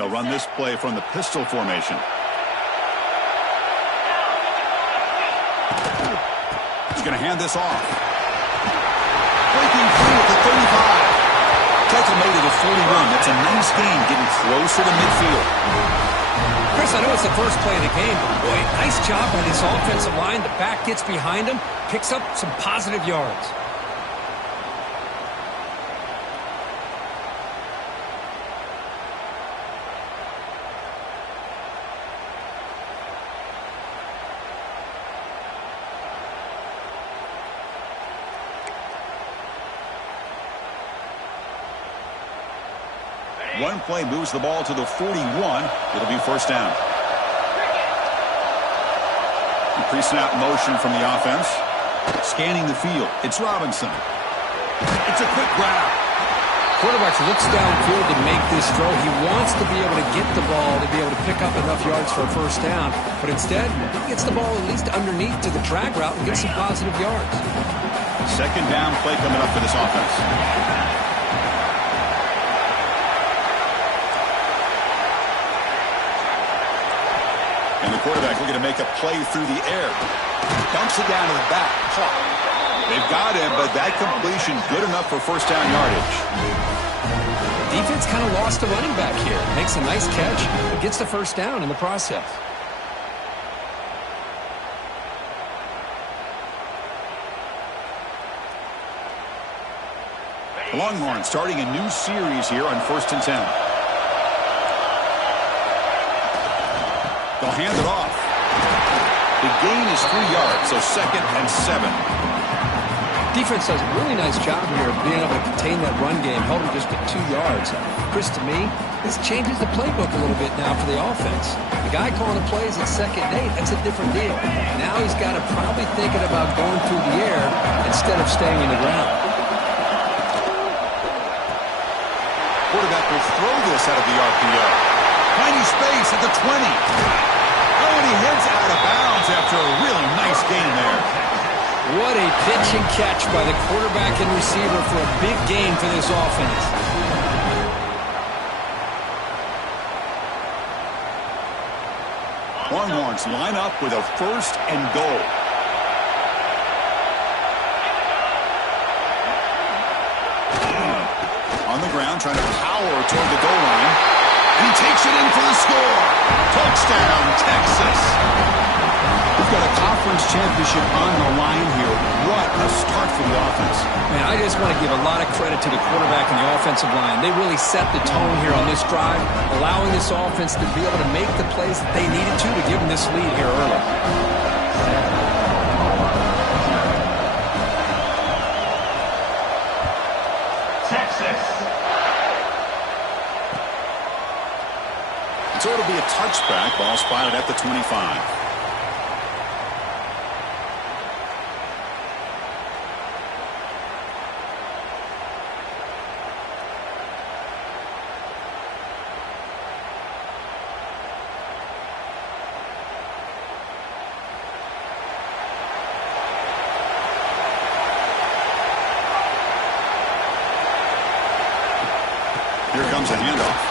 They'll run this play from the pistol formation. He's going to hand this off. Breaking free at the 35. Tries to make it a 41. That's a nice gain, getting closer to midfield. Chris, I know it's the first play of the game, but boy, nice job by this offensive line. The back gets behind him, picks up some positive yards. One play moves the ball to the 41. It'll be first down. Pre-snap motion from the offense. Scanning the field. It's Robinson. It's a quick grab. Quarterback looks downfield to make this throw. He wants to be able to get the ball to be able to pick up enough yards for a first down. But instead, he gets the ball at least underneath to the drag route and gets some positive yards. Second down play coming up for this offense. And the quarterback looking to make a play through the air. Dumps it down to the back. They've got him, but that completion good enough for first down yardage. Defense kind of lost the running back here. Makes a nice catch and gets the first down in the process. Longhorn starting a new series here on 1st and 10. They'll hand it off. The gain is 3 yards, so 2nd and 7. Defense does a really nice job here of being able to contain that run game, held him just at 2 yards. Chris, to me, this changes the playbook a little bit now for the offense. The guy calling the plays at 2nd and 8, that's a different deal. Now he's got to probably thinking about going through the air instead of staying in the ground. Quarterback will throw this out of the RPO. Tiny space at the 20. Oh, and he heads out of bounds after a really nice gain there. What a pitch and catch by the quarterback and receiver for a big gain for this offense. Longhorns line up with a 1st and goal. On the ground, trying to power toward the goal line. And he takes it in for the score. Touchdown, Texas. We've got a conference championship on the line here. What a start for the offense. Man, I just want to give a lot of credit to the quarterback and the offensive line. They really set the tone here on this drive, allowing this offense to be able to make the plays that they needed to give them this lead here early. So it'll be a touchback. Ball spotted at the 25. Here comes a handoff.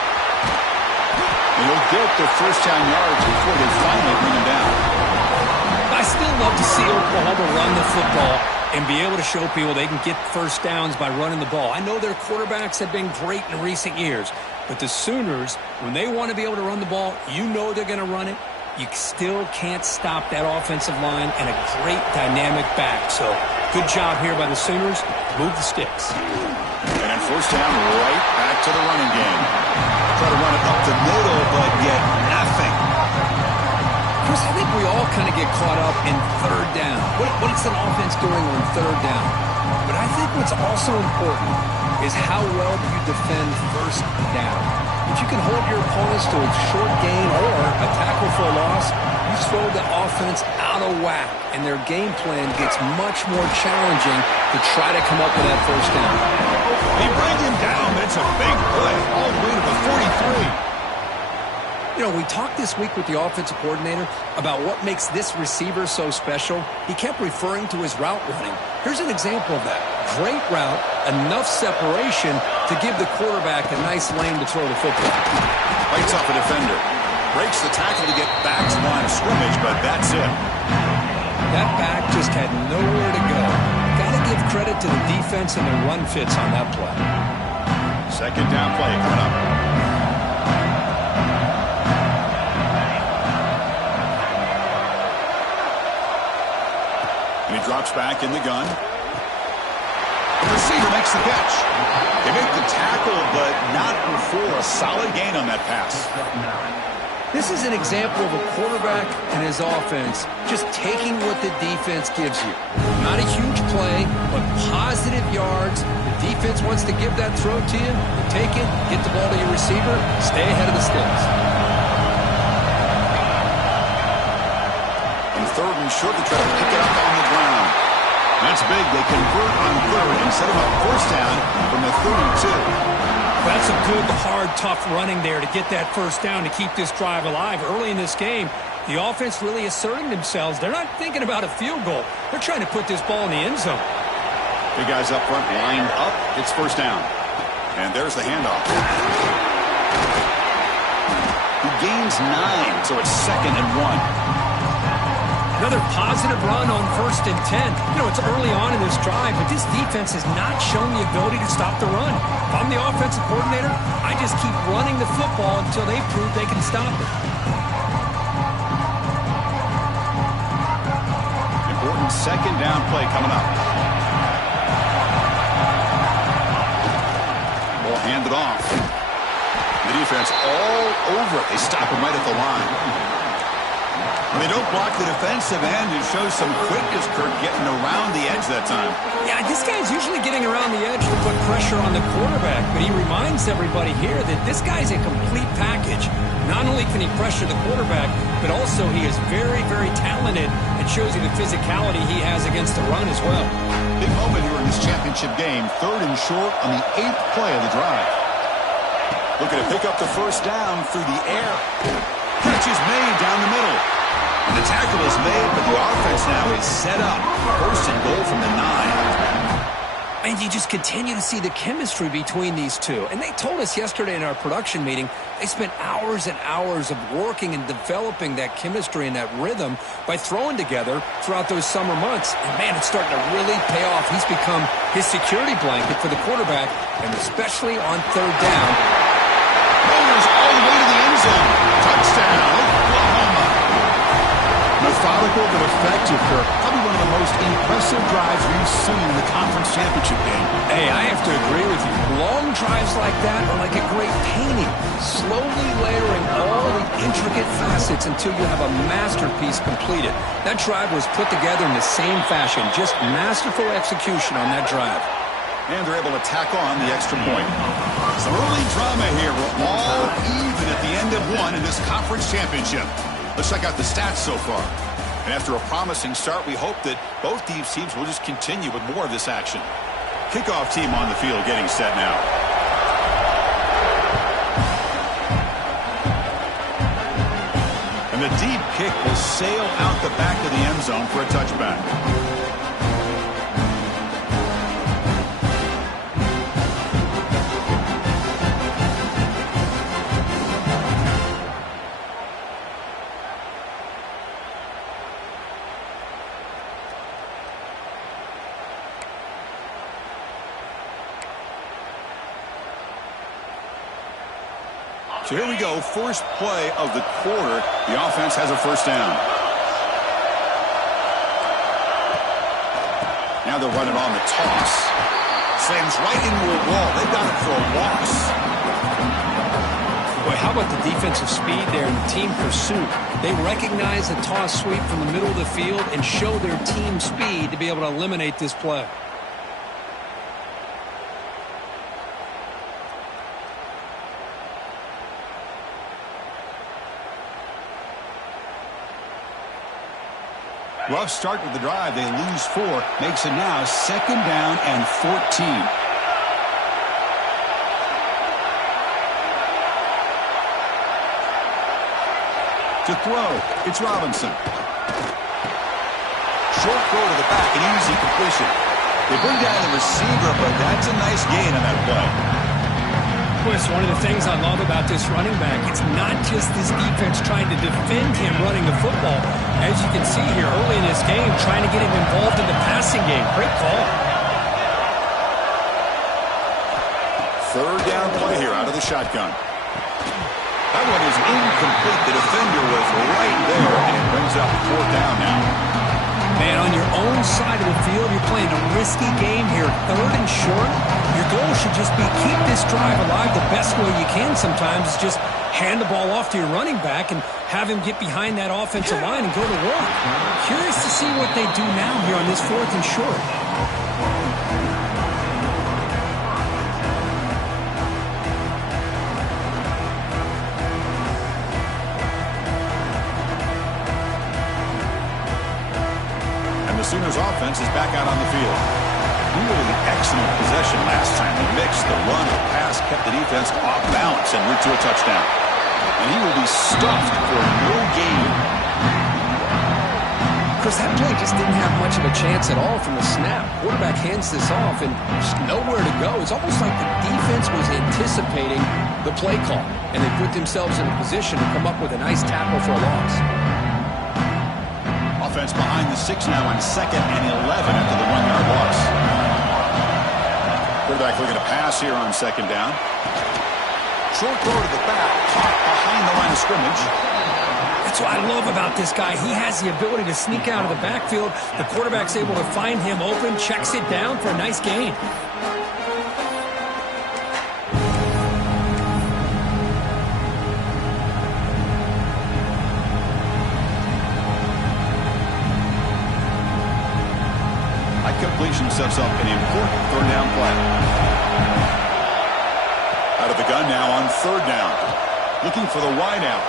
And he'll get the first down yards before they finally bring him down. I still love to see Oklahoma run the football and be able to show people they can get first downs by running the ball. I know their quarterbacks have been great in recent years, but the Sooners, when they want to be able to run the ball, you know they're going to run it. You still can't stop that offensive line and a great dynamic back. So good job here by the Sooners. Move the sticks. And on first down, right back to the running game. Try to run it up the middle, but yet nothing. Chris, I think we all kind of get caught up in 3rd down. What is an offense doing on 3rd down? But I think what's also important is how well do you defend 1st down. If you can hold your opponents to a short gain or a tackle for a loss, you throw the offense out of whack, and their game plan gets much more challenging to try to come up with that first down. They bring him down, but it's a big play all the way to the 43. You know, we talked this week with the offensive coordinator about what makes this receiver so special. He kept referring to his route running. Here's an example of that. Great route, enough separation to give the quarterback a nice lane to throw the football. Fights off a defender. Breaks the tackle to get back to the line of scrimmage, but that's it. That back just had nowhere to go. Got to give credit to the defense and the run fits on that play. Second down play coming up. And he drops back in the gun. The receiver makes the catch. They make the tackle, but not before a solid gain on that pass. This is an example of a quarterback and his offense just taking what the defense gives you. Not a huge play, but positive yards. The defense wants to give that throw to you. You take it, get the ball to your receiver, stay ahead of the sticks. And third and short, they try to pick it up on the ground. That's big. They convert on third and set them up first down from the 32. That's a good, hard, tough running there to get that first down to keep this drive alive. Early in this game, the offense really asserting themselves. They're not thinking about a field goal. They're trying to put this ball in the end zone. The guys up front lined up. It's first down. And there's the handoff. He gains 9, so it's 2nd and 1. Another positive run on 1st and 10. You know, it's early on in this drive, but this defense has not shown the ability to stop the run. If I'm the offensive coordinator, I just keep running the football until they prove they can stop it. Important second down play coming up. Ball handed off. The defense all over it. They stop him right at the line. When they don't block the defensive end, it shows some quickness, Kirk, getting around the edge that time. Yeah, this guy's usually getting around the edge to put pressure on the quarterback, but he reminds everybody here that this guy's a complete package. Not only can he pressure the quarterback, but also he is very, very talented and shows you the physicality he has against the run as well. Big moment here in this championship game. 3rd and short on the 8th play of the drive. Looking to pick up the first down through the air. Catch is made down the middle. And the tackle is made, but the offense now is set up. 1st and goal from the 9. And you just continue to see the chemistry between these two. And they told us yesterday in our production meeting, they spent hours and hours of working and developing that chemistry and that rhythm by throwing together throughout those summer months. And, man, it's starting to really pay off. He's become his security blanket for the quarterback, and especially on 3rd down. Bowlers all the way to the end zone. Touchdown, Oklahoma. Methodical but effective, Kirk. Probably one of the most impressive drives we've seen in the conference championship game. Hey, I have to agree with you. Long drives like that are like a great painting. Slowly layering all the intricate facets until you have a masterpiece completed. That drive was put together in the same fashion. Just masterful execution on that drive. And they're able to tack on the extra point. Some early drama here. We're all even at the end of one in this conference championship. Let's check out the stats so far. And after a promising start, we hope that both these teams will just continue with more of this action. Kickoff team on the field getting set now. And the deep kick will sail out the back of the end zone for a touchback. So here we go, first play of the quarter. The offense has a first down. Now they'll run it on the toss. Slams right into a wall. They got it for a loss. Boy, how about the defensive speed there and the team pursuit? They recognize the toss sweep from the middle of the field and show their team speed to be able to eliminate this play. Rough start with the drive. They lose 4. Makes it now 2nd down and 14. To throw, it's Robinson. Short throw to the back, an easy completion. They bring down the receiver, but that's a nice gain on that play. Chris, one of the things I love about this running back, it's not just this defense trying to defend him running the football. As you can see here early in this game, trying to get him involved in the passing game. Great call. Third down play here out of the shotgun. That one is incomplete. The defender was right there, and it brings up fourth down now. Man, on your own side of the field, you're playing a risky game here. Third and short, your goal should just be keep this drive alive the best way you can sometimes is just hand the ball off to your running back and have him get behind that offensive line and go to work. Curious to see what they do now here on this fourth and short. Sooners offense is back out on the field. Really excellent possession last time. They mixed the run, the pass, kept the defense off balance and route to a touchdown. And he will be stuffed for no gain. Chris, that play just didn't have much of a chance at all from the snap. Quarterback hands this off and just nowhere to go. It's almost like the defense was anticipating the play call, and they put themselves in a position to come up with a nice tackle for a loss. Offense behind the 6 now on 2nd and 11 after the 1-yard loss. Quarterback looking to pass here on 2nd down. Short throw to the back, caught behind the line of scrimmage. That's what I love about this guy. He has the ability to sneak out of the backfield. The quarterback's able to find him open, checks it down for a nice gain. Completion sets up an important third down play. Out of the gun now on 3rd down. Looking for the wideout.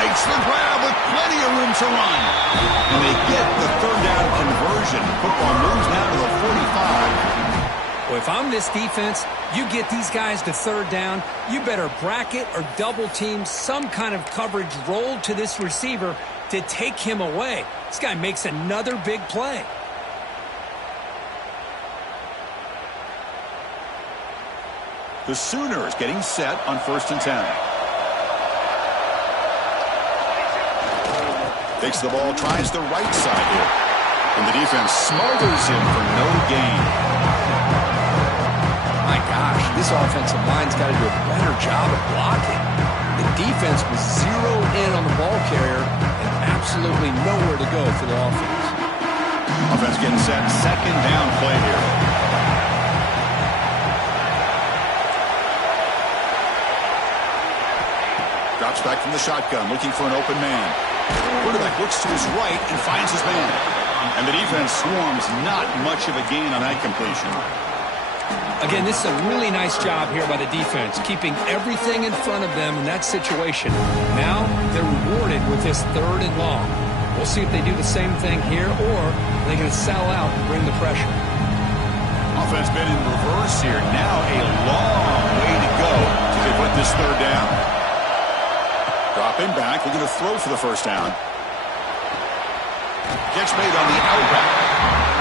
Makes the grab with plenty of room to run. And they get the 3rd down conversion. Football moves now to the 45. Well, if I'm this defense, you get these guys to 3rd down, you better bracket or double team some kind of coverage rolled to this receiver to take him away. This guy makes another big play. The Sooners getting set on 1st and 10. Takes the ball, tries the right side here. And the defense smothers him for no gain. My gosh, this offensive line's got to do a better job of blocking. The defense was zeroed in on the ball carrier and absolutely nowhere to go for the offense. Offense getting set, 2nd down play here. Drops back from the shotgun, looking for an open man. Quarterback looks to his right and finds his man. And the defense swarms, not much of a gain on that completion. Again, this is a really nice job here by the defense, keeping everything in front of them in that situation. Now they're rewarded with this 3rd and long. We'll see if they do the same thing here, or they're going to sell out and bring the pressure. Offense been in reverse here. Now a long way to go to convert this 3rd down. Dropping back, looking to throw for the 1st down. Catch made on the out route.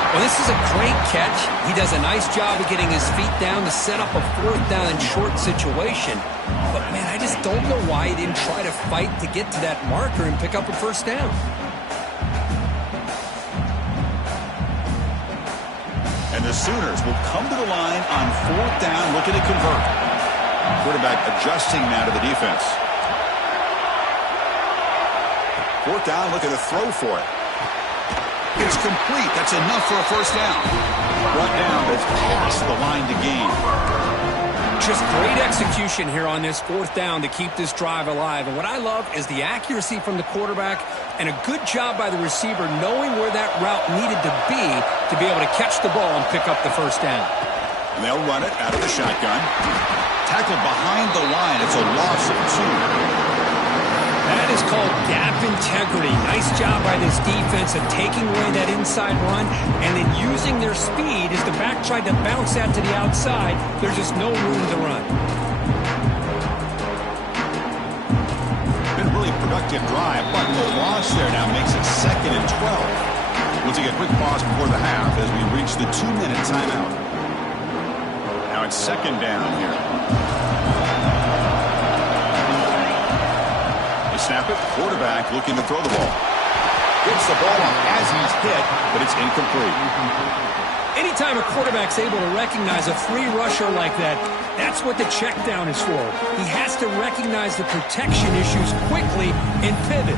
Well, this is a great catch. He does a nice job of getting his feet down to set up a 4th down and short situation. But, man, I just don't know why he didn't try to fight to get to that marker and pick up a 1st down. And the Sooners will come to the line on 4th down, looking to convert. Quarterback adjusting now to the defense. 4th down, looking to throw for it. It's complete. That's enough for a 1st down. Brought down, but it's past the line to gain. Just great execution here on this 4th down to keep this drive alive. And what I love is the accuracy from the quarterback and a good job by the receiver knowing where that route needed to be able to catch the ball and pick up the 1st down. And they'll run it out of the shotgun. Tackled behind the line. It's a loss of 2. That is called gap integrity. Nice job by this defense of taking away that inside run and then using their speed as the back tried to bounce that to the outside. There's just no room to run. Been really productive drive, but the loss there now makes it 2nd and 12. We'll take a quick pause before the half as we reach the 2-minute timeout. Now it's 2nd down here. They snap it. Quarterback looking to throw the ball. Gets the ball up as he's hit, but it's incomplete. Anytime a quarterback's able to recognize a free rusher like that, that's what the check down is for. He has to recognize the protection issues quickly and pivot.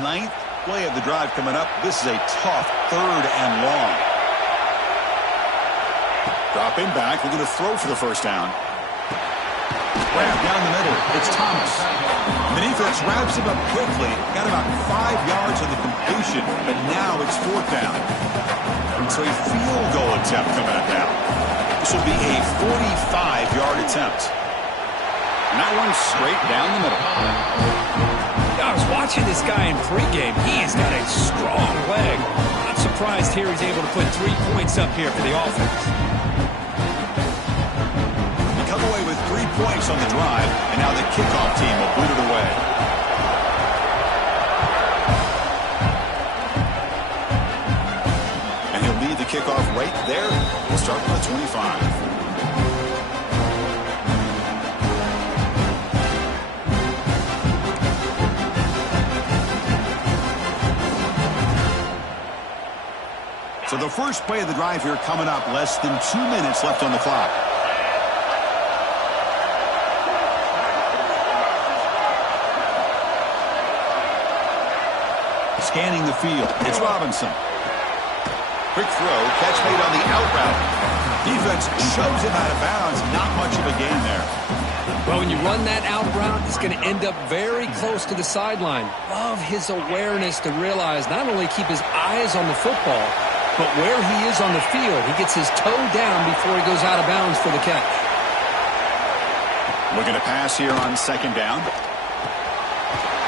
Ninth play of the drive coming up. This is a tough 3rd and long. Dropping back, looking to throw for the first down. Grab down the middle. It's Thomas. The defense wraps him up quickly. Got about 5 yards on the completion, but now it's 4th down. And so a field goal attempt coming up now. This will be a 45-yard attempt. And that one straight down the middle. I was watching this guy in pregame. He has got a strong leg. Not surprised here he's able to put 3 points up here for the offense. Come away with 3 points on the drive, and now the kickoff team will boot it away. And he'll lead the kickoff right there. We'll start from the 25. So the first play of the drive here coming up, less than 2 minutes left on the clock. Scanning the field. It's Robinson. Quick throw. Catch made on the out route. Defense shoves him out of bounds. Not much of a gain there. Well, when you run that out route, it's going to end up very close to the sideline. Love his awareness to realize not only keep his eyes on the football, but where he is on the field. He gets his toe down before he goes out of bounds for the catch. Looking to pass here on 2nd down.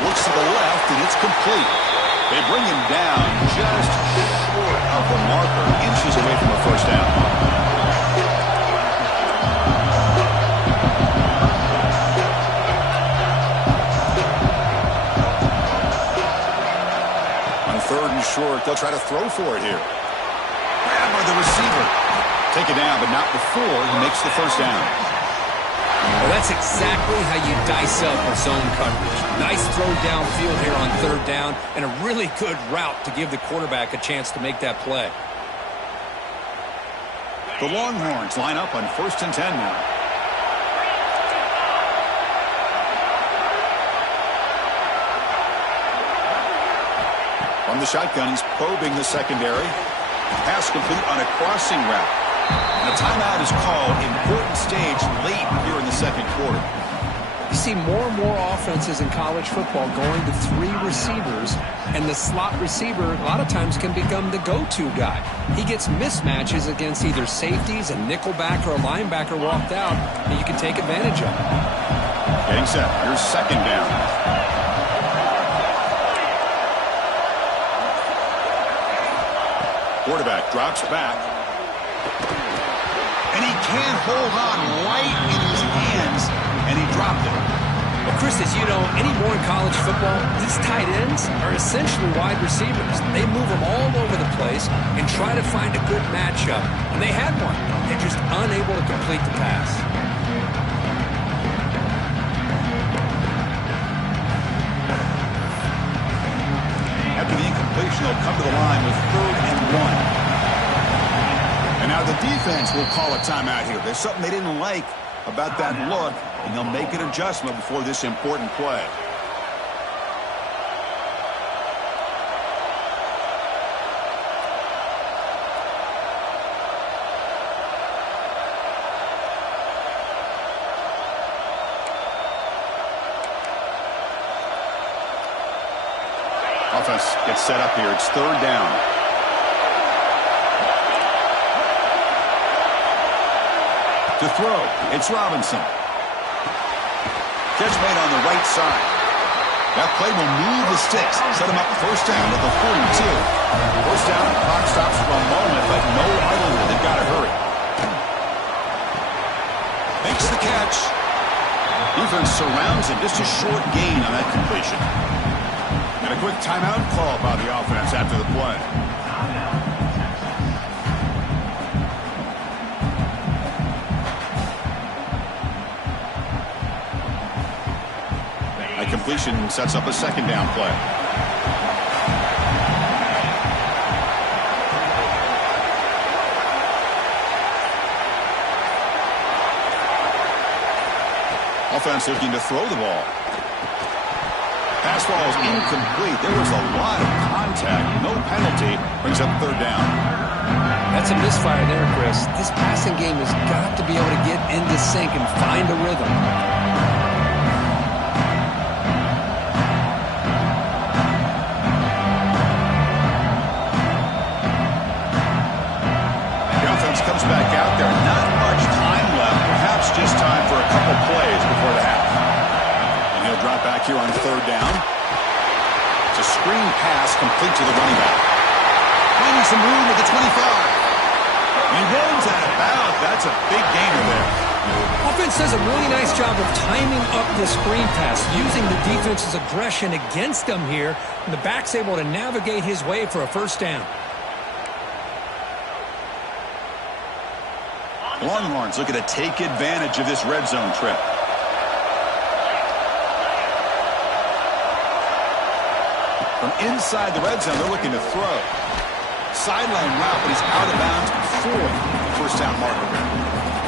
Looks to the left, and it's complete. They bring him down just short of the marker, inches away from a first down. On 3rd and short, they'll try to throw for it here. Grabbed by the receiver. Take it down, but not before he makes the first down. Well, that's exactly how you dice up a zone coverage. Nice throw downfield here on 3rd down, and a really good route to give the quarterback a chance to make that play. The Longhorns line up on 1st and 10 now. From the shotgun, he's probing the secondary. Pass complete on a crossing route. And a timeout is called. Important stage late here in the 2nd quarter. You see more and more offenses in college football going to 3 receivers, and the slot receiver a lot of times can become the go-to guy. He gets mismatches against either safeties, a nickelback, or a linebacker walked out, and you can take advantage of it. Getting set. Here's 2nd down. Quarterback drops back. And he can't hold on right in his hands, and he dropped it. Well, Chris, as you know, anymore in college football, these tight ends are essentially wide receivers. They move them all over the place and try to find a good matchup. And they had one. They're just unable to complete the pass. After the incompletion, they'll come to the line with 3rd and 1. And now the defense will call a timeout here. There's something they didn't like about that look, and they'll make an adjustment before this important play. Offense gets set up here. It's 3rd down. To throw, it's Robinson. Catch made on the right side. That play will move the sticks. Set him up first down at the 42. First down, clock stops for a moment, but no idle here. They've got to hurry. Makes the catch. Defense surrounds him. Just a short gain on that completion. And a quick timeout call by the offense after the play. A completion sets up a second down play. Offense looking to throw the ball. Pass ball is incomplete. There was a lot of contact. No penalty. Brings up third down. That's a misfire there, Chris. This passing game has got to be able to get into sync and find a rhythm. The offense comes back out there. Not much time left. Perhaps just time for a couple plays before the half. And he'll drop back here on third down. It's a screen pass complete to the running back. Finding some room at the 25. He runs out of bounds. That's a big gainer there. Offense does a really nice job of timing up the screen pass, using the defense's aggression against them here, and the back's able to navigate his way for a first down. Longhorns looking to take advantage of this red zone trip. From inside the red zone, they're looking to throw. Sideline route, but he's out of bounds before the first down marker.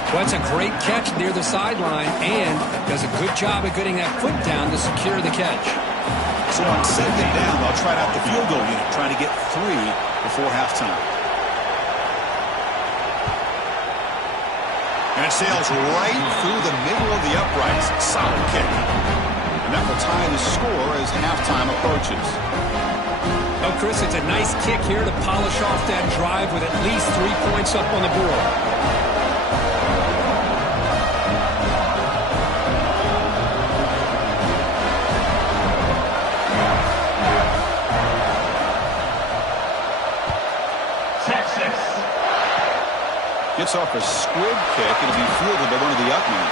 Well, that's a great catch near the sideline and does a good job of getting that foot down to secure the catch. So on second down, they'll try out the field goal unit, trying to get 3 before halftime. And it sails right through the middle of the uprights. Solid kick. And that will tie the score as halftime approaches. Oh, Chris, it's a nice kick here to polish off that drive with at least 3 points up on the board. Texas. Gets off a squib kick. It'll be fielded by one of the upmen.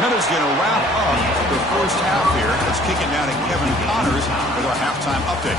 Minutes going to wrap up the first half here. Let's kick it down to Kevin Connors with our halftime update.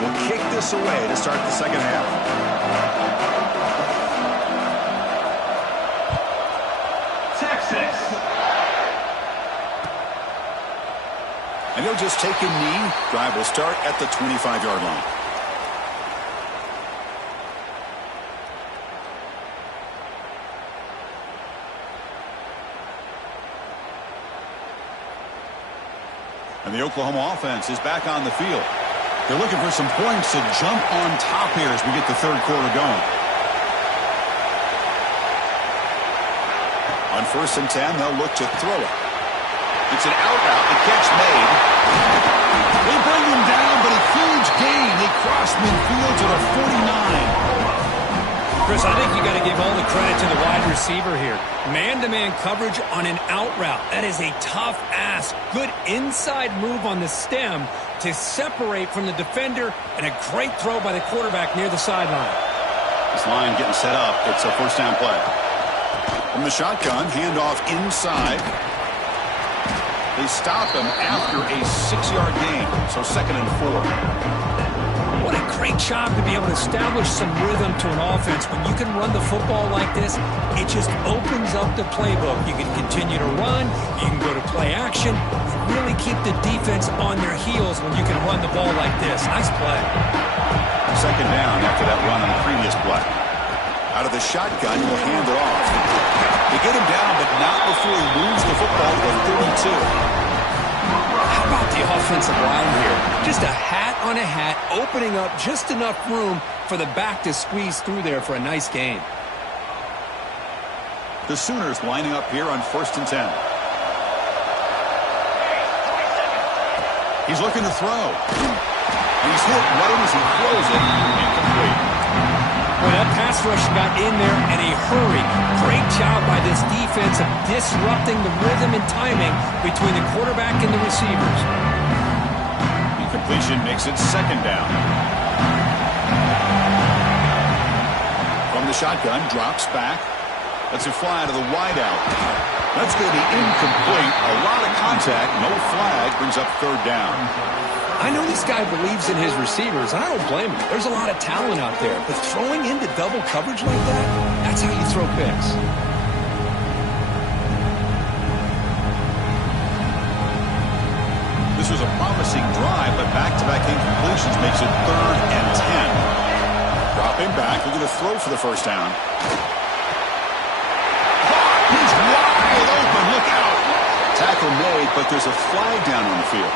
Will kick this away to start the second half. Texas. And he'll just take a knee. Drive will start at the 25-yard line. And the Oklahoma offense is back on the field. They're looking for some points to jump on top here as we get the third quarter going. On 1st and 10, they'll look to throw it. It's an out route. The catch made. They bring him down, but a huge gain. They cross midfield to the 49. Chris, I think you got to give all the credit to the wide receiver here. Man-to-man coverage on an out route. That is a tough ask. Good inside move on the stem to separate from the defender, and a great throw by the quarterback near the sideline. This line getting set up. It's a first down play. From the shotgun, handoff inside. They stop him after a 6-yard gain, so 2nd and 4. What a great job to be able to establish some rhythm to an offense. When you can run the football like this, it just opens up the playbook. You can continue to run, you can go to play action, really keep the defense on their heels when you can run the ball like this. Nice play. 2nd down after that run on the previous play. Out of the shotgun, he'll hand it off. They get him down, but not before he moves the football to the 32. How about the offensive line here? Just a hat on a hat, opening up just enough room for the back to squeeze through there for a nice gain. The Sooners lining up here on 1st and 10. He's looking to throw. He's hit right as he throws it. Incomplete. Well, that pass rush got in there in a hurry. Great job by this defense of disrupting the rhythm and timing between the quarterback and the receivers. Incompletion makes it 2nd down. From the shotgun, drops back. Lets it fly to the wideout. That's going to be incomplete. A lot of contact, no flag, brings up 3rd down. I know this guy believes in his receivers, and I don't blame him. There's a lot of talent out there, but throwing into double coverage like that, that's how you throw picks. This was a promising drive, but back-to-back incompletions makes it 3rd and 10. Dropping back, looking to throw for the 1st down. He's wide open, look out! Tackle made, but there's a flag down on the field.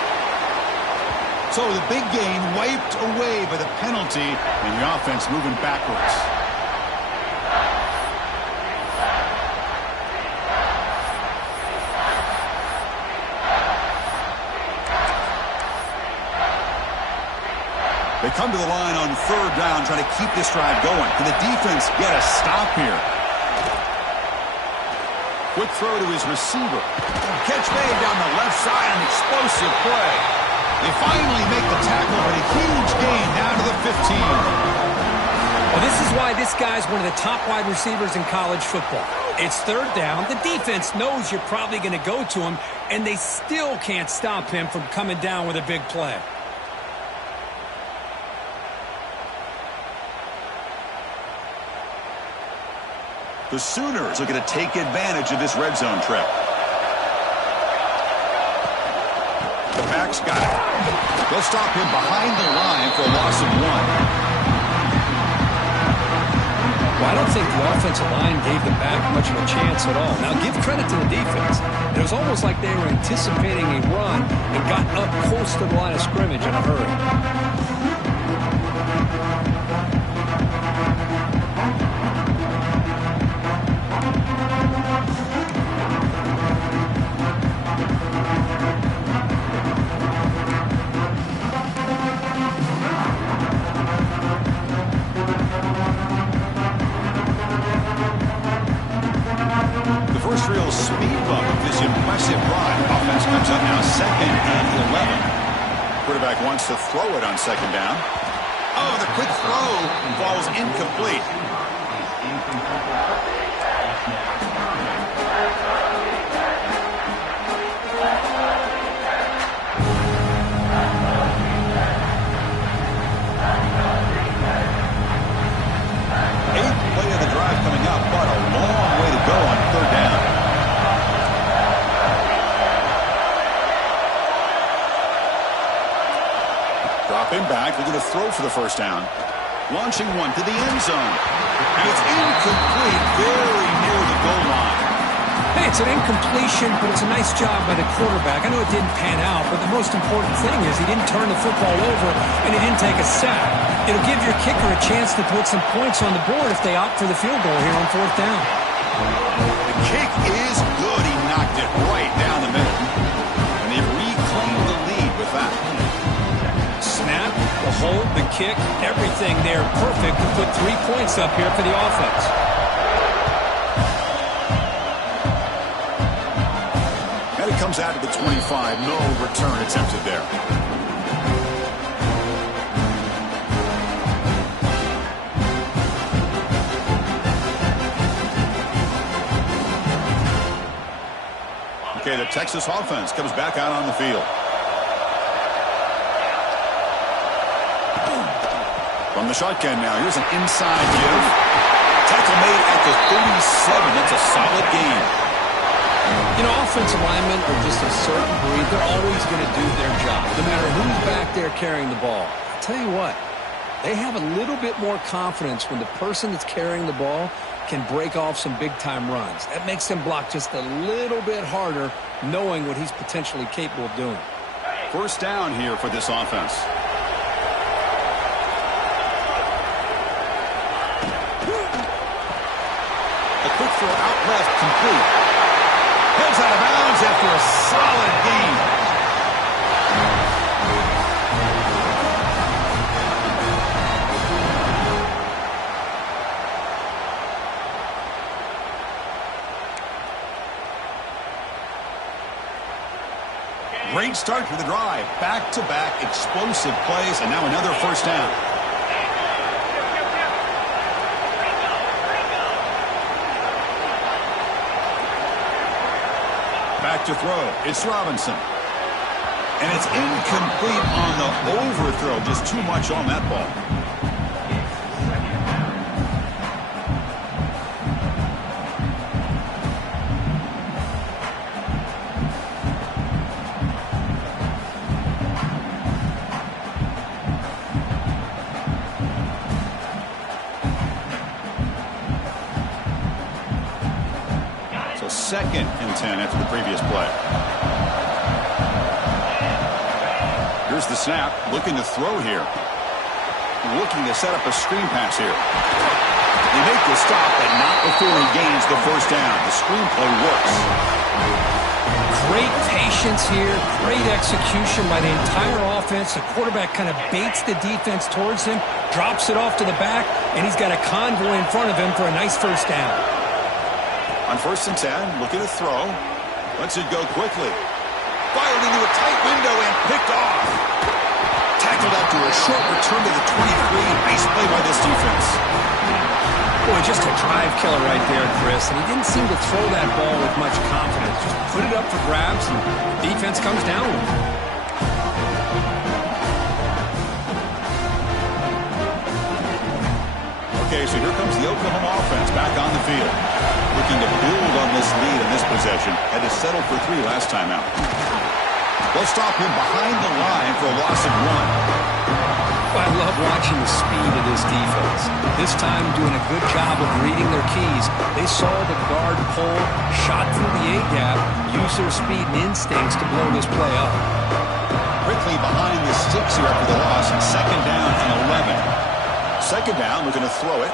So the big gain wiped away by the penalty, and the offense moving backwards. They come to the line on 3rd down, trying to keep this drive going. Can the defense get a stop here? Quick throw to his receiver. Catch made down the left side, an explosive play. They finally make the tackle, but a huge gain down to the 15. Well, this is why this guy's one of the top wide receivers in college football. It's 3rd down. The defense knows you're probably going to go to him, and they still can't stop him from coming down with a big play. The Sooners are going to take advantage of this red zone trip. The back's got it. They'll stop him behind the line for a loss of 1. Well, I don't think the offensive line gave the back much of a chance at all. Now, give credit to the defense. It was almost like they were anticipating a run and got up close to the line of scrimmage in a hurry. Quarterback wants to throw it on 2nd down. Oh, the quick throw falls incomplete. Eighth play of the drive coming up, but a long way to go on 3rd down. Dropping back, we're going to throw for the 1st down. Launching one to the end zone. And it's incomplete, very near the goal line. Hey, it's an incompletion, but it's a nice job by the quarterback. I know it didn't pan out, but the most important thing is he didn't turn the football over and he didn't take a sack. It'll give your kicker a chance to put some points on the board if they opt for the field goal here on 4th down. The kick is good. He knocked it right down the middle. And they've reclaimed the lead with that. Snap, the hold, the kick, everything there perfect to put 3 points up here for the offense. And it comes out to the 25. No return attempted there. Okay, the Texas offense comes back out on the field. From the shotgun now, here's an inside give. Tackle made at the 37. That's a solid gain. You know, offensive linemen are just a certain breed. They're always going to do their job, no matter who's back there carrying the ball. I'll tell you what, they have a little bit more confidence when the person that's carrying the ball can break off some big-time runs. That makes them block just a little bit harder, knowing what he's potentially capable of doing. 1st down here for this offense. throw out left, complete. Heads out of bounds after a solid gain. Great start to the drive. Back-to-back explosive plays, and now another first down. Back to throw. It's Robinson. And it's incomplete on the overthrow. Just too much on that ball. Second and 10 after the previous play. Here's the snap. Looking to throw here. Looking to set up a screen pass here. They make the stop, but not before he gains the first down. The screen play works. Great patience here. Great execution by the entire offense. The quarterback kind of baits the defense towards him, drops it off to the back, and he's got a convoy in front of him for a nice first down. On 1st and 10, looking to throw. Lets it go quickly. Fired into a tight window and picked off. Tackled after a short return to the 23. Nice play by this defense. Boy, just a drive killer right there, Chris. And he didn't seem to throw that ball with much confidence. Just put it up for grabs, and the defense comes down with it. Okay, so here comes the Oklahoma offense back on the field. Looking to build on this lead in this possession. Had to settle for 3 last time out. They'll stop him behind the line for a loss of 1. Well, I love watching the speed of this defense. This time doing a good job of reading their keys. They saw the guard pull, shot through the A-gap, used their speed and instincts to blow this play up. Quickly behind the sticks here after the loss. 2nd down and 11. 2nd down, looking to throw it.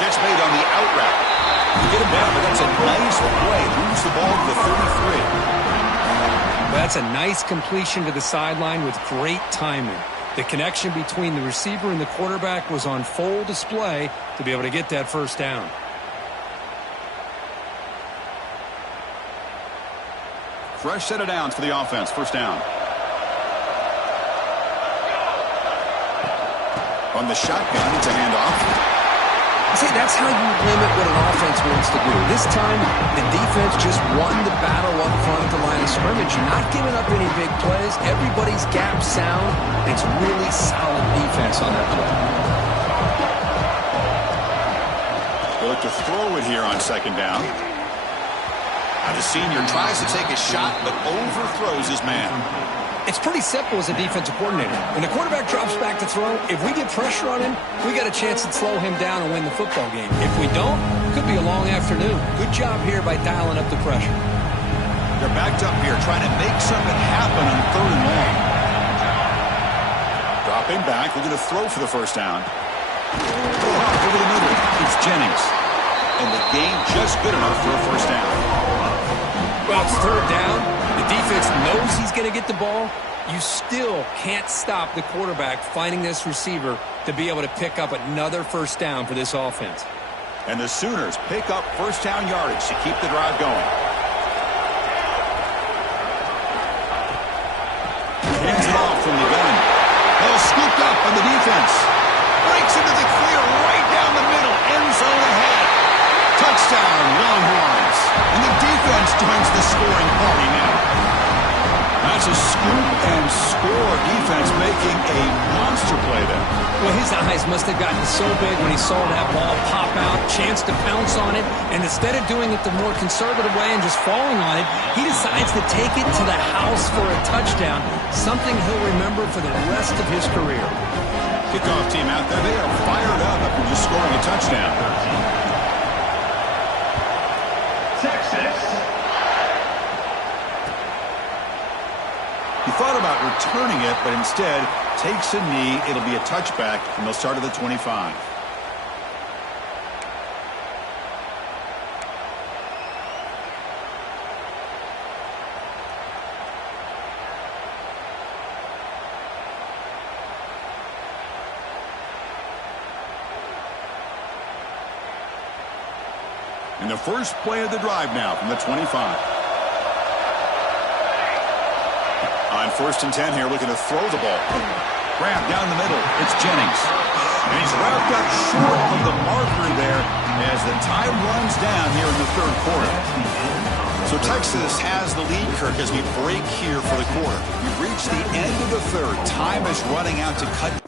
Gets made on the out route. Get him down, but that's a nice play. Moves the ball to the 33. Well, that's a nice completion to the sideline with great timing. The connection between the receiver and the quarterback was on full display to be able to get that first down. Fresh set of downs for the offense. First down. On the shotgun, it's a handoff. See, that's how you limit what an offense wants to do. This time, the defense just won the battle up front at the line of scrimmage, not giving up any big plays. Everybody's gap sound. It's really solid defense on that play. They look to throw it here on 2nd down. Now the senior tries to take a shot, but overthrows his man. It's pretty simple as a defensive coordinator. When the quarterback drops back to throw, if we get pressure on him, we got a chance to slow him down and win the football game. If we don't, it could be a long afternoon. Good job here by dialing up the pressure. They're backed up here, trying to make something happen on 3rd and long. Dropping back, looking to throw for the first down. Over the middle, it's Jennings. And the gain just good enough for a first down. Well, it's 3rd down. The defense knows he's going to get the ball. You still can't stop the quarterback finding this receiver to be able to pick up another first down for this offense. And the Sooners pick up first down yardage to keep the drive going. Hands it off from the gun. They'll scoop up on the defense. Breaks into the clear right down the middle. End zone ahead. Touchdown, Longhorns. And the defense joins the scoring party now. That's a scoop and score. Defense making a monster play there. Well, his eyes must have gotten so big when he saw that ball pop out, chance to pounce on it, and instead of doing it the more conservative way and just falling on it, he decides to take it to the house for a touchdown, something he'll remember for the rest of his career. Kickoff team out there, they are fired up after just scoring a touchdown. Texas. He thought about returning it, but instead takes a knee. It'll be a touchback, and they'll start at the 25. And the first play of the drive now from the 25. On 1st and 10 here, looking to throw the ball. Grab down the middle. It's Jennings. And he's wrapped up short of the marker there as the time runs down here in the 3rd quarter. So Texas has the lead, Kirk, as we break here for the quarter. We've reached the end of the 3rd. Time is running out to cut.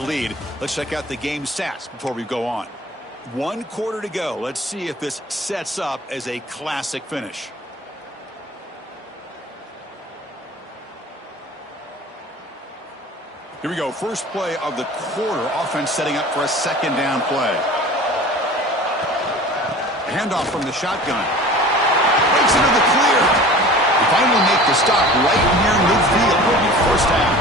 Lead. Let's check out the game stats before we go on. 1 quarter to go. Let's see if this sets up as a classic finish. Here we go. First play of the quarter. Offense setting up for a 2nd down play. A handoff from the shotgun. Breaks into the clear. They finally make the stop right near midfield. Will be 1st down.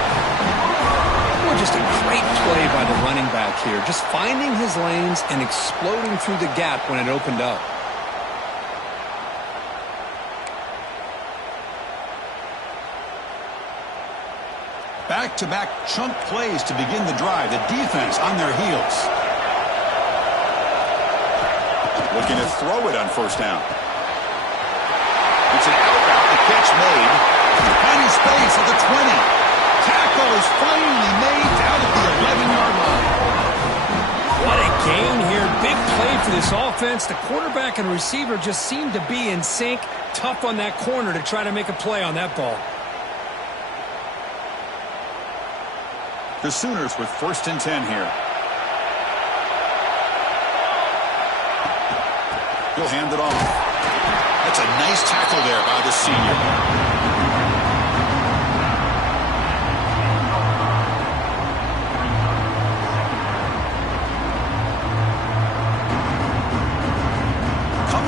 Just a great play by the running back here. Just finding his lanes and exploding through the gap when it opened up. Back-to-back chunk plays to begin the drive. The defense on their heels. Looking to throw it on 1st down. It's an out route. The catch made. Finding space at the 20. Tackle is finally made down at the 11-yard line. What a gain here. Big play for this offense. The quarterback and receiver just seem to be in sync. Tough on that corner to try to make a play on that ball. The Sooners with 1st and 10 here. He'll hand it off. That's a nice tackle there by the senior.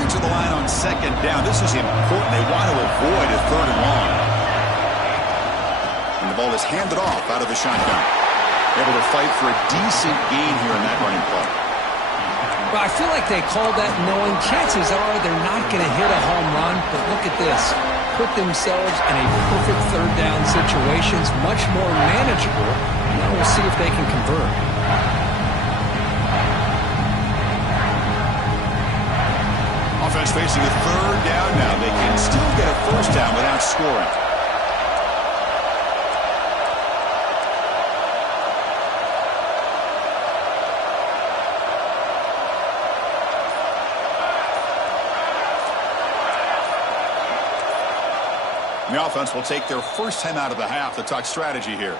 To the line on 2nd down. This is important. They want to avoid a 3rd and long. And the ball is handed off out of the shotgun. Able to fight for a decent gain here in that running play. Well, I feel like they called that knowing chances are they're not going to hit a home run, but look at this. Put themselves in a perfect 3rd down situation. It's much more manageable. Now we'll see if they can convert. Offense facing a 3rd down now. They can still get a 1st down without scoring. The offense will take their first time out of the half to talk strategy here.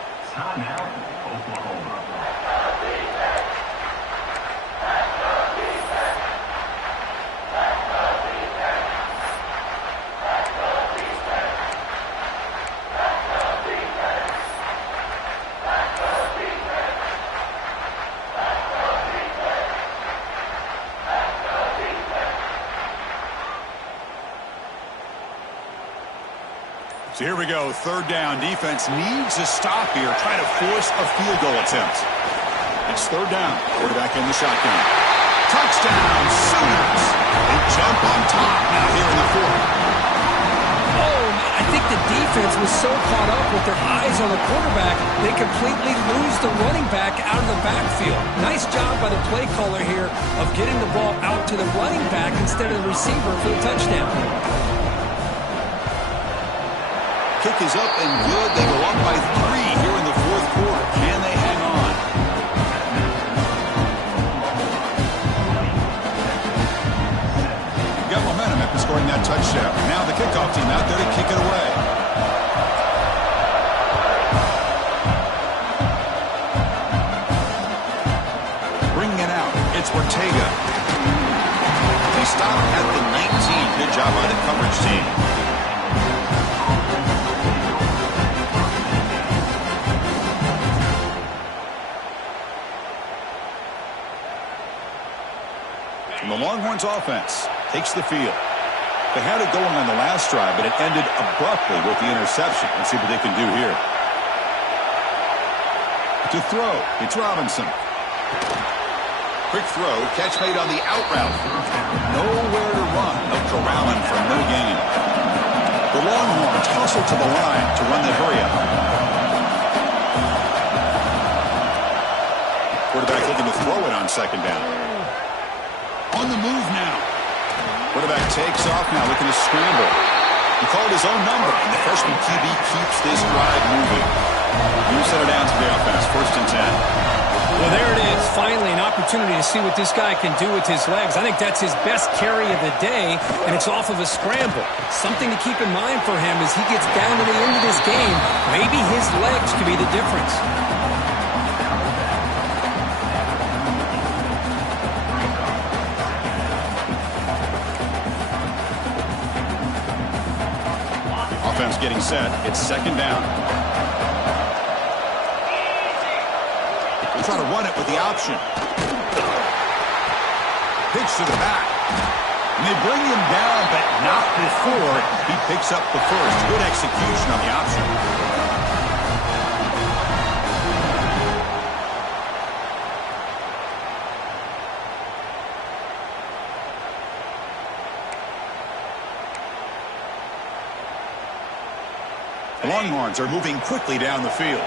So here we go, 3rd down. Defense needs a stop here, trying to force a field goal attempt. It's 3rd down. Quarterback in the shotgun. Touchdown, Sooners. They jump on top now here in the 4th. Oh, man, I think the defense was so caught up with their eyes on the quarterback, they completely lose the running back out of the backfield. Nice job by the play caller here of getting the ball out to the running back instead of the receiver for the touchdown. Kick is up and good. They go up by 3 here in the fourth quarter. Can they hang on? Got momentum after scoring that touchdown. Now the kickoff team out there to kick it away. Bringing it out. It's Ortega. They stop at the 19. Good job by the coverage team. The Longhorns offense takes the field. They had it going on the last drive, but it ended abruptly with the interception. Let's see what they can do here. To throw, it's Robinson. Quick throw, catch made on the out route. Nowhere to run. No corralling for no gain. The Longhorns hustle to the line to run the hurry up. Quarterback looking to throw it on second down. On the move now. Quarterback takes off now, looking to scramble. He called his own number, and the freshman QB keeps this drive moving. You set it down to the offense, 1st and 10. Well, there it is. Finally, an opportunity to see what this guy can do with his legs. I think that's his best carry of the day, and it's off of a scramble. Something to keep in mind for him as he gets down to the end of this game. Maybe his legs could be the difference. Offense getting set. It's second down. They're trying to run it with the option. Pitch to the back. And they bring him down, but not before he picks up the first. Good execution on the option. The Longhorns are moving quickly down the field.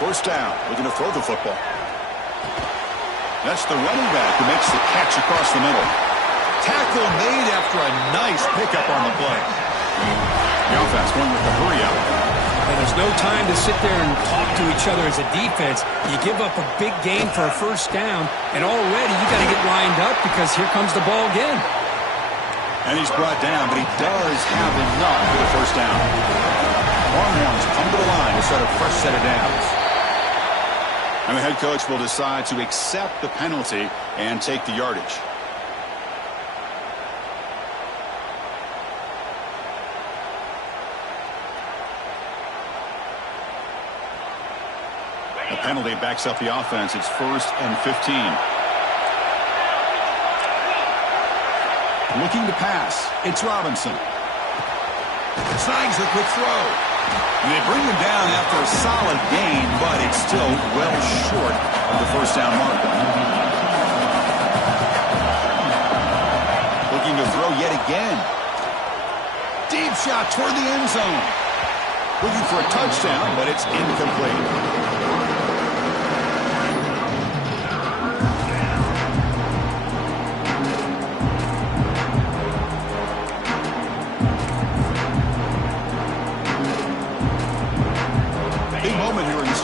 First down, looking to throw the football. That's the running back who makes the catch across the middle. Tackle made after a nice pickup on the play. The offense going with the hurry up. And there's no time to sit there and talk to each other as a defense. You give up a big gain for a first down, and already you got to get lined up because here comes the ball again. And he's brought down, but he does have enough for the first down. Longhorns come to the line to set a fresh set of downs. And the head coach will decide to accept the penalty and take the yardage. The penalty backs up the offense. It's 1st and 15. Looking to pass. It's Robinson. Snags the quick throw. And they bring him down after a solid gain, but it's still well short of the first down mark. Looking to throw yet again. Deep shot toward the end zone. Looking for a touchdown, but it's incomplete.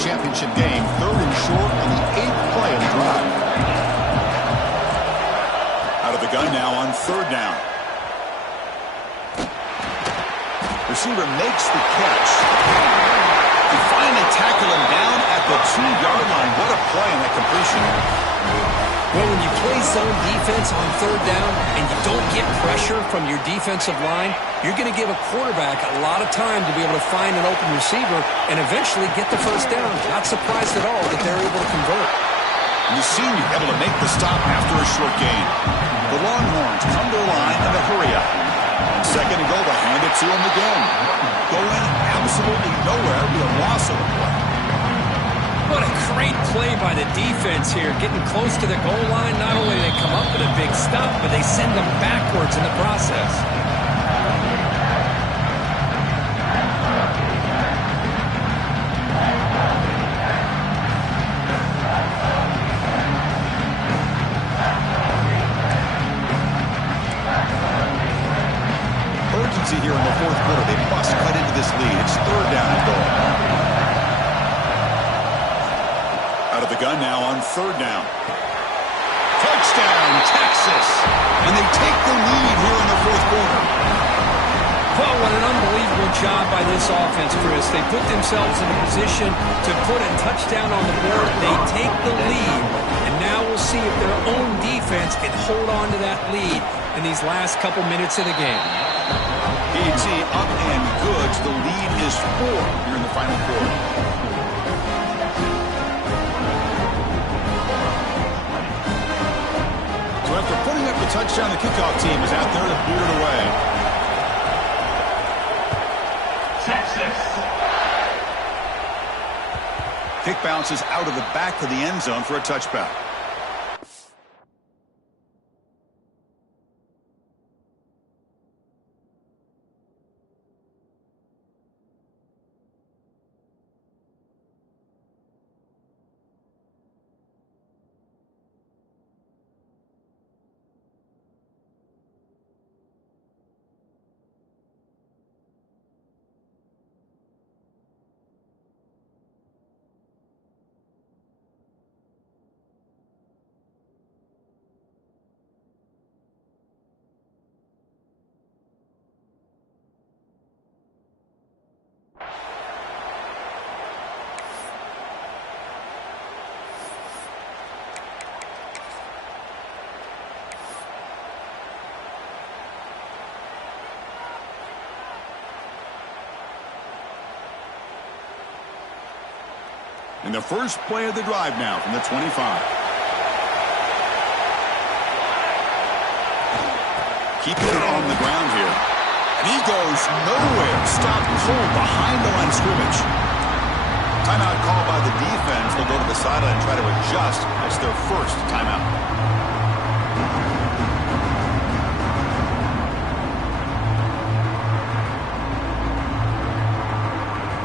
Championship game, 3rd and short on the 8th play of the drive. Out of the gun now on 3rd down. Receiver makes the catch. They finally tackle him down at the 2-yard line. What a play on that completion. Well, when you play zone defense on 3rd down and you don't get pressure from your defensive line, you're going to give a quarterback a lot of time to be able to find an open receiver and eventually get the first down. Not surprised at all that they're able to convert. And the senior able to make the stop after a short gain. The Longhorns come to the line in the hurry up. And 2nd and goal to hand it to him again. Going absolutely nowhere, be a loss of the play. What a great play by the defense here, getting close to the goal line. Not only do they come up with a big stop, but they send them backwards in the process. Here in the fourth quarter. They must cut into this lead. It's third down and goal. Out of the gun now on third down. Touchdown, Texas. And they take the lead here in the fourth quarter. Well, what an unbelievable job by this offense, Chris. They put themselves in a position to put a touchdown on the board. They take the lead. And now we'll see if their own defense can hold on to that lead in these last couple minutes of the game. PAT up and good. The lead is 4 here in the final quarter. So after putting up the touchdown, the kickoff team is out there to boot it away. Texas. Kick bounces out of the back of the end zone for a touchback. In the first play of the drive now from the 25. Keeping it on the ground here. And he goes nowhere. Stop cold behind the line of scrimmage. Timeout called by the defense. They'll go to the sideline and try to adjust. That's their first timeout.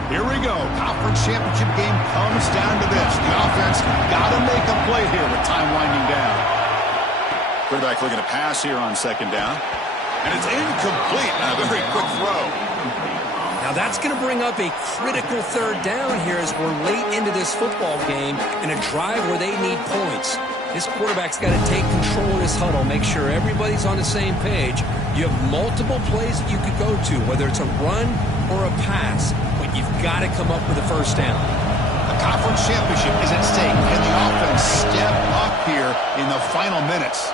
Here we go. Conference championship game comes down to this. The offense got to make a play here with time winding down. Quarterback looking to pass here on second down. And it's incomplete on a very quick throw. Now that's going to bring up a critical third down here as we're late into this football game in a drive where they need points. This quarterback's got to take control of this huddle, make sure everybody's on the same page. You have multiple plays that you could go to, whether it's a run or a pass. You've got to come up with a first down. The conference championship is at stake. Can the offense step up here in the final minutes?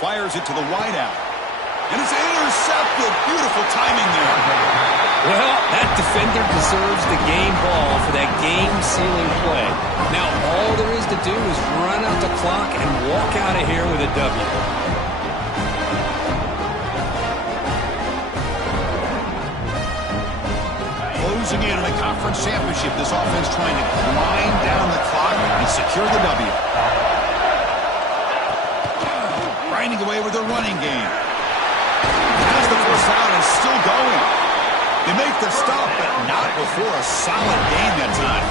Fires it to the wideout. And it's intercepted. Beautiful timing there. Well, that defender deserves the game ball for that game-sealing play. Now all there is to do is run out the clock and walk out of here with a W. Closing in on the conference championship. This offense trying to grind down the clock and secure the W. Grinding away with their running game. As the first down is still going. They make the stop, but not before a solid gain that time.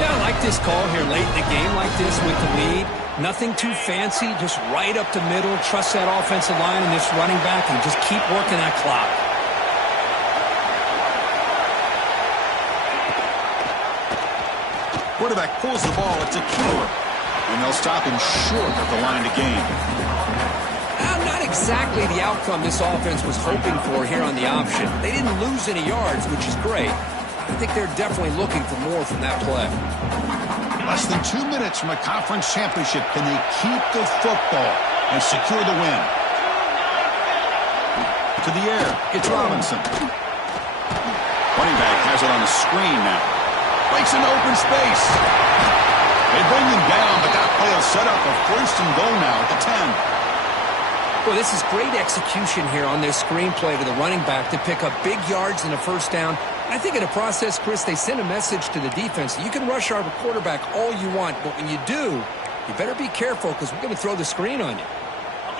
Yeah, I like this call here late in the game like this with the lead. Nothing too fancy, just right up the middle. Trust that offensive line and this running back and just keep working that clock. Quarterback pulls the ball. It's a killer. And they'll stop him short of the line to gain. Not exactly the outcome this offense was hoping for here on the option. They didn't lose any yards, which is great. I think they're definitely looking for more from that play. Less than 2 minutes from a conference championship. Can they keep the football and secure the win? To the air. It's Robinson. Running back has it on the screen now. Breaks into open space. They bring him down, but that play will set up a first and goal now at the 10. Well, this is great execution here on this screenplay to the running back to pick up big yards in the first down I think in the process, Chris, they send a message to the defense. You can rush our quarterback all you want, but when you do, you better be careful because we're going to throw the screen on you.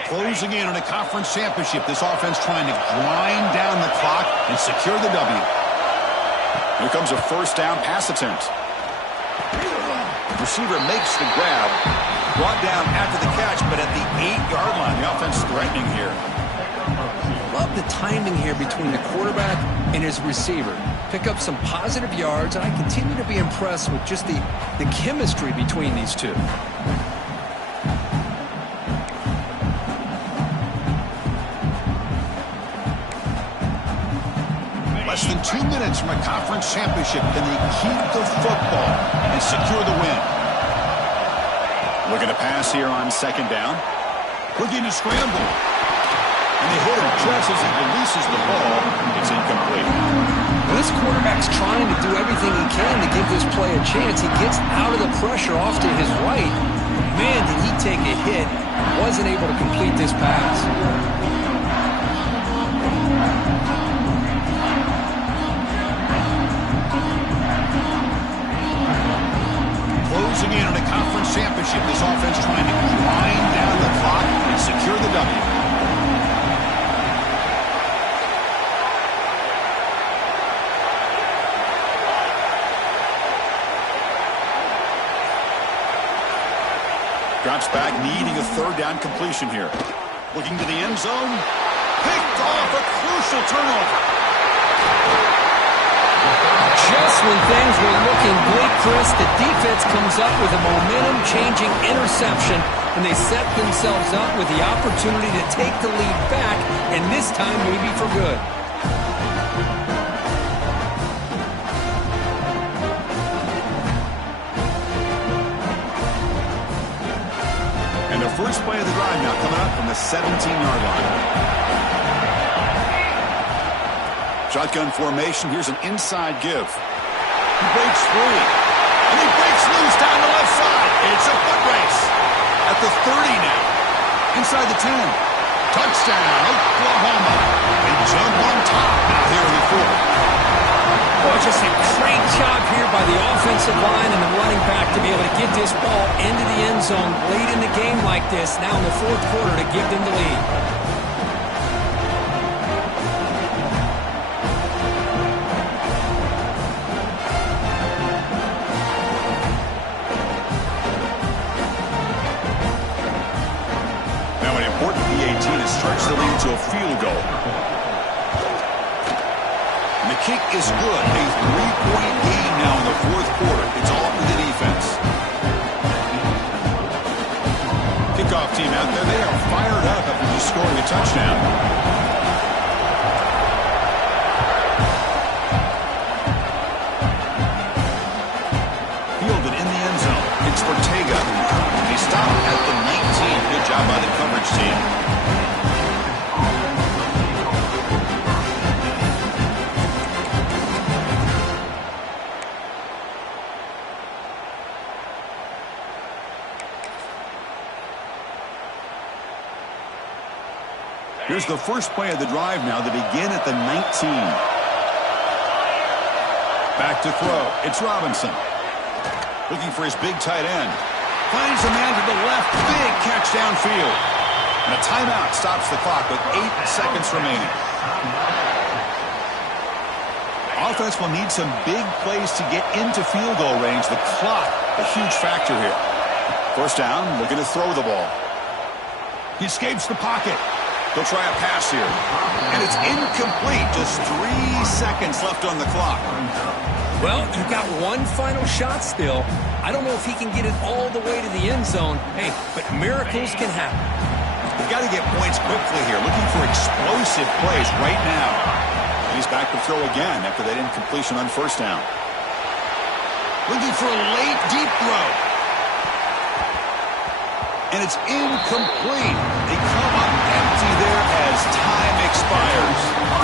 Closing in on a conference championship, this offense trying to grind down the clock and secure the W. Here comes a first down pass attempt. Receiver makes the grab. Brought down after the catch, but at the 8-yard line, the offense threatening here. Love the timing here between the quarterback and his receiver. Pick up some positive yards, and I continue to be impressed with just the chemistry between these two. Less than 2 minutes from a conference championship. Can they keep the football and secure the win? Looking to pass here on second down. Looking to scramble. And they hit him just as he releases the ball. It's incomplete. Well, this quarterback's trying to do everything he can to give this play a chance. He gets out of the pressure off to his right. Man, did he take a hit. Wasn't able to complete this pass. Closing in on a conference championship, this offense trying to grind down the clock and secure the W. Drops back, needing a third down completion here. Looking to the end zone. Picked off, a crucial turnover. Just when things were looking bleak, Chris, the defense comes up with a momentum-changing interception, and they set themselves up with the opportunity to take the lead back, and this time maybe for good. And the first play of the drive now coming up from the 17-yard line. Shotgun formation. Here's an inside give. He breaks free. And he breaks loose down the left side. It's a foot race. At the 30 now. Inside the 10. Touchdown, Oklahoma. They jump on top now here in the fourth. Boy, just a great job here by the offensive line and the running back to be able to get this ball into the end zone late in the game like this, now in the fourth quarter, to give them the lead. Now an important PAT to stretch the lead to a field goal. And the kick is good. A 3-point game now in the fourth quarter. It's all for the defense. Kickoff team out there. They are fired up after just scoring a touchdown. Fielded in the end zone. It's Ortega. He stopped at the 19. Good job by the coverage team. Here's the first play of the drive now to begin at the 19. Back to throw. It's Robinson. Looking for his big tight end. Finds a man to the left. Big catch downfield. And a timeout stops the clock with 8 seconds remaining. Offense will need some big plays to get into field goal range. The clock, a huge factor here. First down, looking to throw the ball. He escapes the pocket. He'll try a pass here. And it's incomplete. Just 3 seconds left on the clock. Well, you've got one final shot still. I don't know if he can get it all the way to the end zone. Hey, but miracles can happen. You've got to get points quickly here. Looking for explosive plays right now. And he's back to throw again after that incompletion on first down. Looking for a late, deep throw. And it's incomplete. They come up empty there as time expires.